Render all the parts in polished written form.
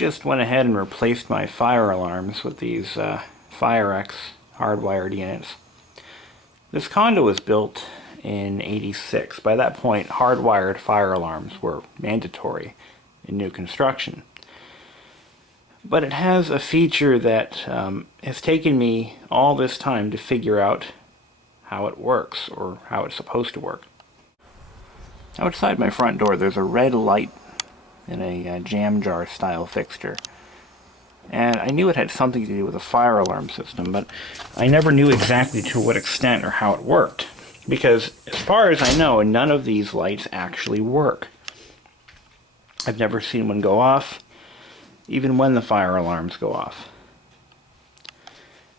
just went ahead and replaced my fire alarms with these FireX hardwired units. This condo was built in '86. By that point, hardwired fire alarms were mandatory in new construction. But it has a feature that has taken me all this time to figure out how it works, or how it's supposed to work. Outside my front door there's a red light in a jam jar style fixture. And I knew it had something to do with a fire alarm system, but I never knew exactly to what extent or how it worked. Because as far as I know, none of these lights actually work. I've never seen one go off, even when the fire alarms go off.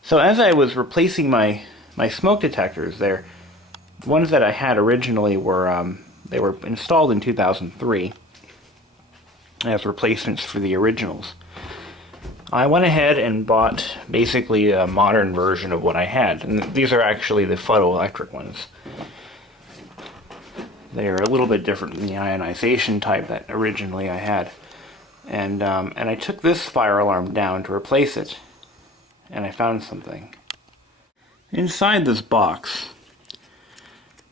So as I was replacing my smoke detectors there, the ones that I had originally were, they were installed in 2003 as replacements for the originals. I went ahead and bought basically a modern version of what I had, and these are actually the photoelectric ones. They're a little bit different than the ionization type that originally I had. And I took this fire alarm down to replace it, and I found something. Inside this box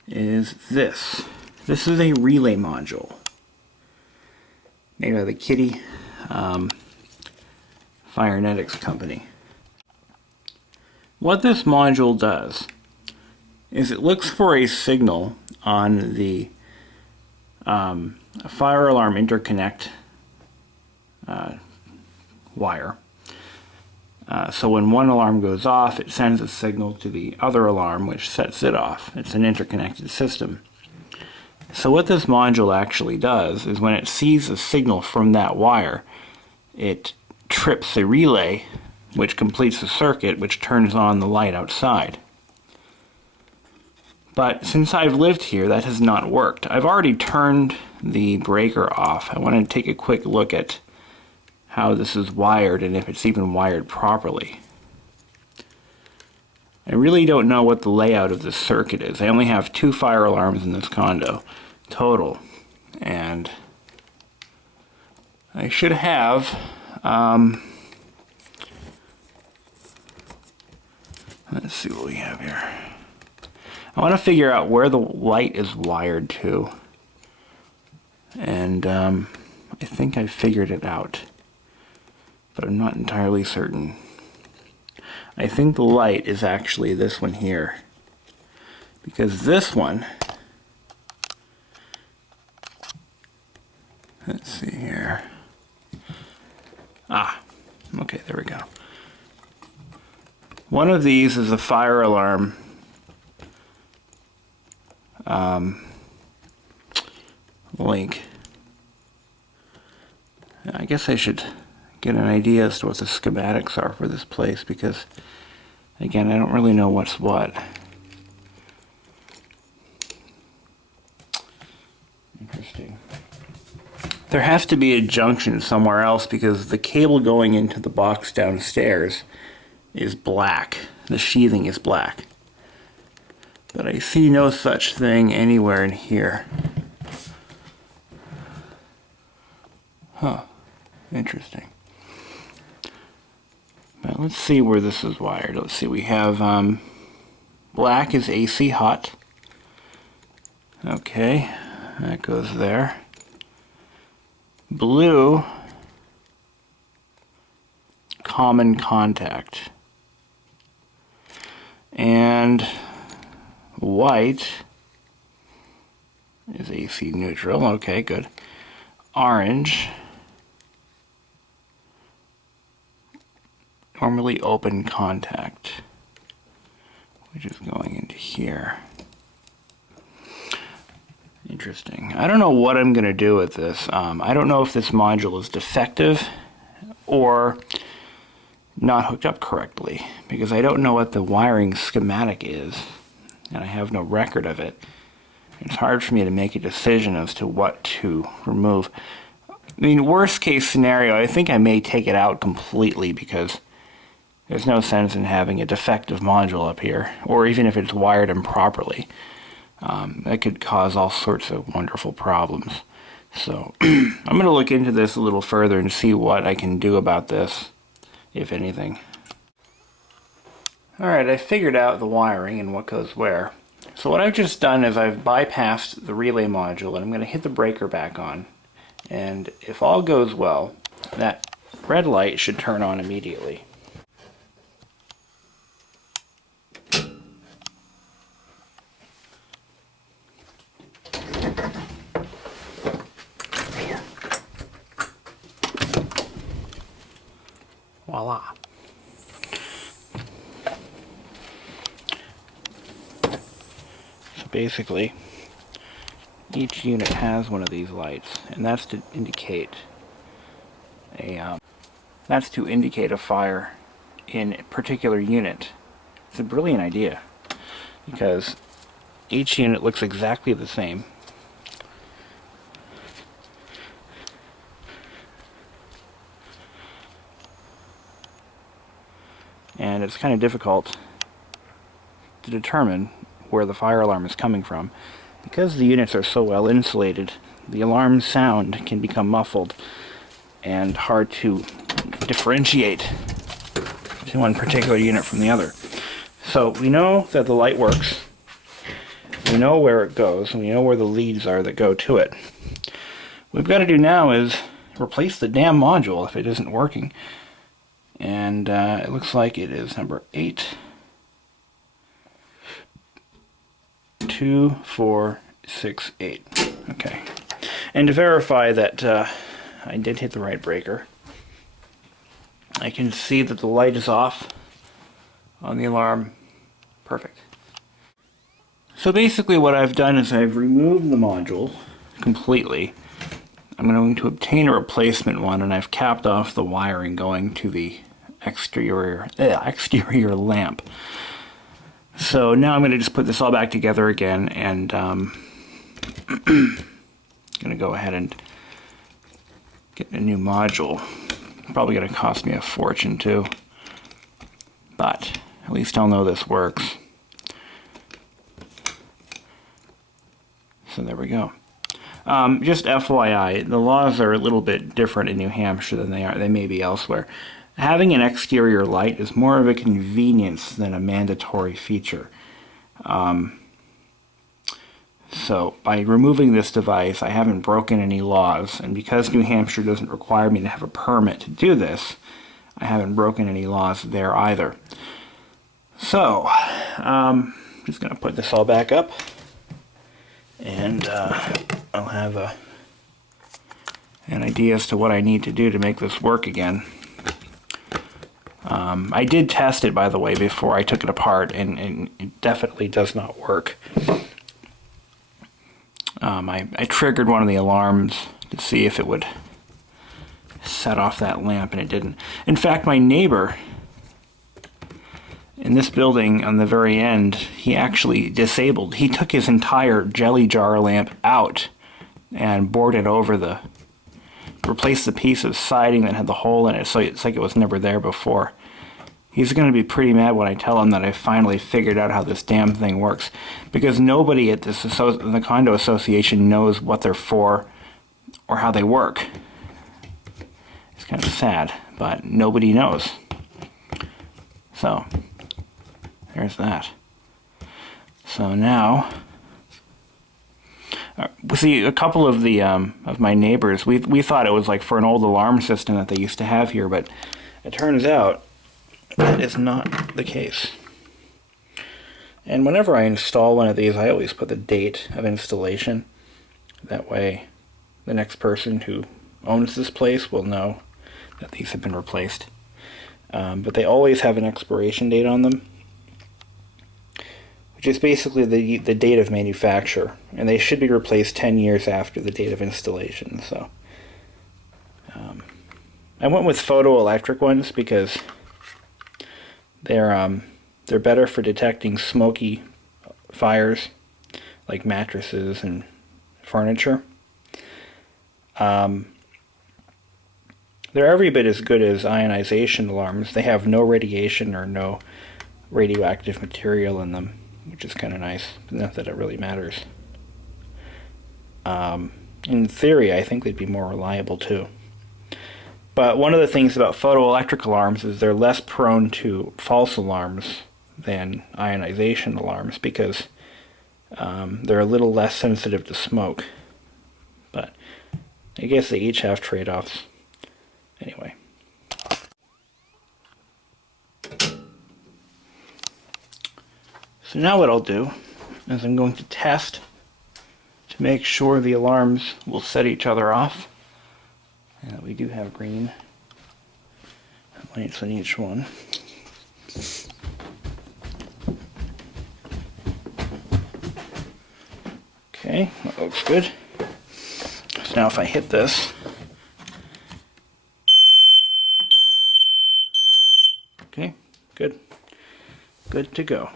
is this. This is a relay module made by the Kitty Firenetics company. What this module does is it looks for a signal on the fire alarm interconnect wire. So when one alarm goes off, it sends a signal to the other alarm, which sets it off. It's an interconnected system. So what this module actually does is when it sees a signal from that wire, it trips a relay, which completes the circuit, which turns on the light outside. But since I've lived here, that has not worked. I've already turned the breaker off. I want to take a quick look at how this is wired and if it's even wired properly. I really don't know what the layout of this circuit is. I only have 2 fire alarms in this condo total, and I should have let's see what we have here. I want to figure out where the light is wired to, and I think I figured it out, but I'm not entirely certain. I think the light is actually this one here, because this one, let's see here. Okay, there we go. One of these is a fire alarm link. I guess I should get an idea as to what the schematics are for this place, because again, I don't really know what's what. Interesting. There has to be a junction somewhere else, because the cable going into the box downstairs is black. The sheathing is black. But I see no such thing anywhere in here. Huh. Interesting. But let's see where this is wired. Let's see, we have black is AC hot. Okay, that goes there. Blue, common contact. And white is AC neutral. Okay, good. Orange, normally open contact, which is going into here. Interesting. I don't know what I'm going to do with this. I don't know if this module is defective or not hooked up correctly, because I don't know what the wiring schematic is, and I have no record of it. It's hard for me to make a decision as to what to remove. I mean, worst case scenario, I think I may take it out completely, because there's no sense in having a defective module up here, or even if it's wired improperly. That could cause all sorts of wonderful problems. So I'm going to look into this a little further and see what I can do about this, if anything. Alright, I figured out the wiring and what goes where. So what I've just done is I've bypassed the relay module, and I'm going to hit the breaker back on. And if all goes well, that red light should turn on immediately. Voila. So basically, each unit has one of these lights, and that's to indicate a fire in a particular unit. It's a brilliant idea because each unit looks exactly the same. And it's kind of difficult to determine where the fire alarm is coming from. Because the units are so well insulated, the alarm sound can become muffled and hard to differentiate one particular unit from the other. So we know that the light works, we know where it goes, and we know where the leads are that go to it. What we've got to do now is replace the damn module if it isn't working. And it looks like it is number 82468. Okay. And to verify that I did hit the right breaker, I can see that the light is off on the alarm. Perfect. So basically what I've done is I've removed the module completely. I'm going to obtain a replacement one, and I've capped off the wiring going to the exterior lamp. So now I'm going to just put this all back together again, and going to go ahead and get a new module. Probably going to cost me a fortune too, but at least I'll know this works. So there we go. Just FYI, the laws are a little bit different in New Hampshire than they may be elsewhere. Having an exterior light is more of a convenience than a mandatory feature. So by removing this device, I haven't broken any laws, and because New Hampshire doesn't require me to have a permit to do this, I haven't broken any laws there either. So, just going to put this all back up, and I'll have an idea as to what I need to do to make this work again. I did test it, by the way, before I took it apart, and it definitely does not work. I triggered one of the alarms to see if it would set off that lamp, and it didn't. In fact, my neighbor in this building on the very end, he actually he took his entire jelly jar lamp out and boarded over replaced the piece of siding that had the hole in it, so it's like it was never there before. He's going to be pretty mad when I tell him that I finally figured out how this damn thing works, because nobody at the condo association knows what they're for or how they work. It's kind of sad, but nobody knows. So there's that. So now, see, a couple of the of my neighbors, we thought it was like for an old alarm system that they used to have here, but it turns out that is not the case. And whenever I install one of these, I always put the date of installation. That way, the next person who owns this place will know that these have been replaced. But they always have an expiration date on them, which is basically the date of manufacture, and they should be replaced 10 years after the date of installation. So I went with photoelectric ones because they're better for detecting smoky fires like mattresses and furniture. They're every bit as good as ionization alarms. They have no radiation or no radioactive material in them, which is kind of nice, but not that it really matters. In theory, I think they'd be more reliable too. But one of the things about photoelectric alarms is they're less prone to false alarms than ionization alarms because they're a little less sensitive to smoke. But I guess they each have trade-offs. Anyway. So now what I'll do is I'm going to test to make sure the alarms will set each other off. And we do have green lights on each one. Okay, that looks good. So now if I hit this, okay, good. Good to go.